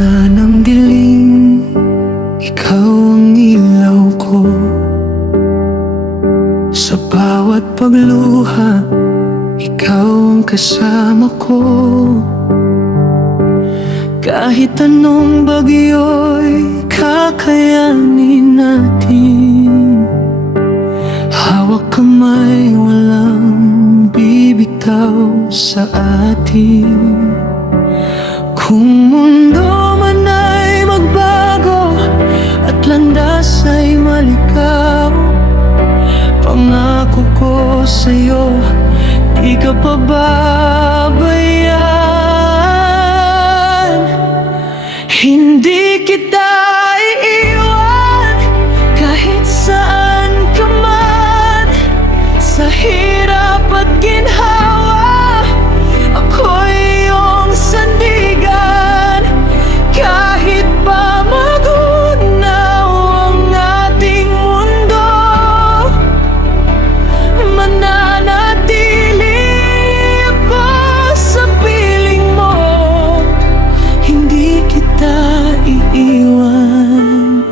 gitna ng dilim, ikaw ang ilaw ko. Sa bawat pagluha, ikaw ang kasama ko. Kahit anong bagyo'y kakayanin natin. Hawak kamay, walang bibitaw sa atin. Kung mundo man ay magbago at landas ay malikaw, pangako ko sa'yo, di ka pababayaan. Hindi kita iiwan kahit saan ka man. Sa hirap at ginhawa, ako'y iyong sandigan. Kahit pa magunaw ang ating mundo, mananatili ako sa piling mo. Hindi kita iiwan,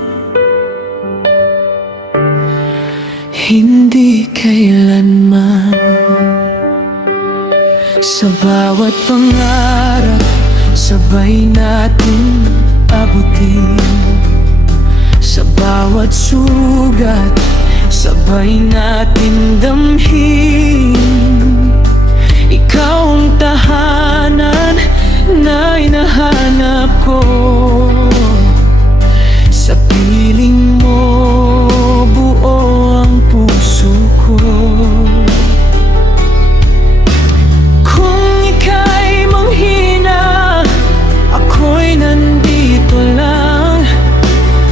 hindi kailanman. Sa bawat pangarap, sabay natin abutin. Sa bawat sugat, sabay natin damhin. Ikaw ang tahanan na hinahanap ko. Sa piling mo, buo ang puso ko. Kung ika'y manghina, ako'y nandito lang.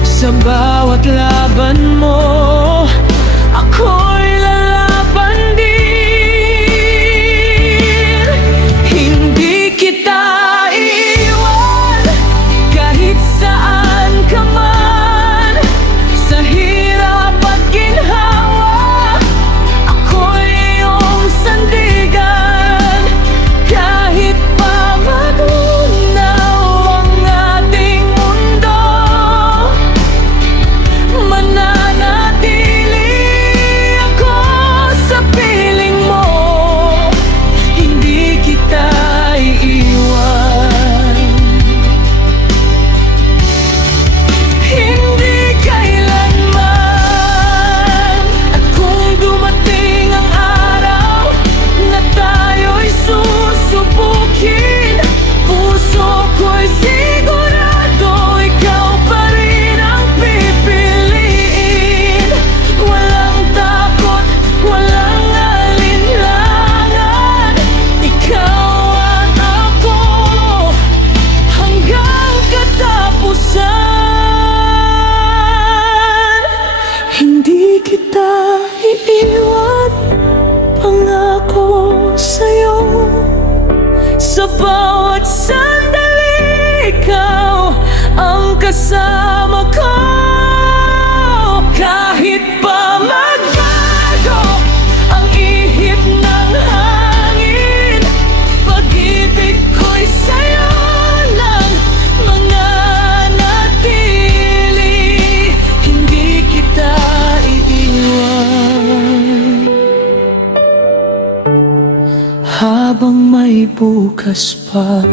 Sa bawat laban mo, ako'y lalaban din. Hindi kita iiwan kahit saan ka man. Sa hirap at ginhawa, ako'y iyong sandigan. Kahit pa magunaw ang ating mundo, mananatili ako sa piling mo. Hindi kita iiwan, hindi kailanman. At kung dumating ang araw na tayo'y susubukin, puso ko'y sigurado ikaw pa rin ang pipiliin. Walang takot, walang alinlangan, ikaw at ako hanggang katapusan. Hindi kita iiwan, pangako sa'yo. Sa bawat sandali, ikaw ang kasama ko. Kahit pa magbago ang ihip ng hangin, pag-ibig ko'y sa'yo lang mananatili. Hindi kita iiwan habang may bukas pa.